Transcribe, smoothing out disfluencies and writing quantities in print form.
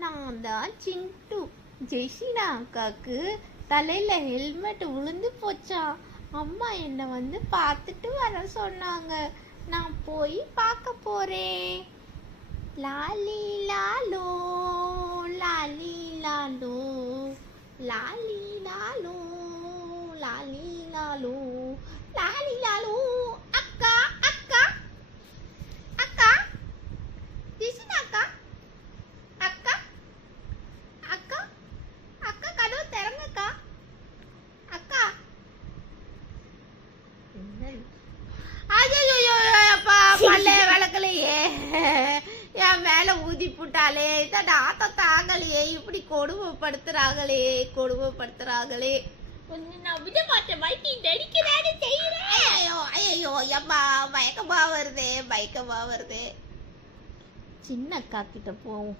நான் தான் சிண்டு. ஜெசினா அக்காக்கு தலையில ஹெல்மெட் விழுந்து போச்சான். அம்மா என்னை வந்து பார்த்துட்டு வர சொன்னாங்க. நான் போய் பார்க்க போறேன். லாலி லாலோ லாலி லாலோ லாலி லாலோ லாலி லாலோ லாலி லாலோ. அக்கா அக்கா அக்கா ஜெசினா அக்கா அக்கா அக்கா அக்கா கதவு திறங்கக்கா. அக்கா ஐயோப்பா பல்லே விளக்கலையே, என் மேல ஊதி போட்டாலே. இதான் ஆத்த தாங்கலையே, இப்படி கொடுமைப்படுத்துறாங்களே கொடுமைப்படுத்துறாங்களே. நான் விட மாட்டேன், நீ நடிக்கிறான்னு செய்யறேன். ஐயோ ஐயோ அம்மா பயக்கமா வருதே பயக்கமா வருதே. சின்ன அக்கா கிட்ட போவோம்.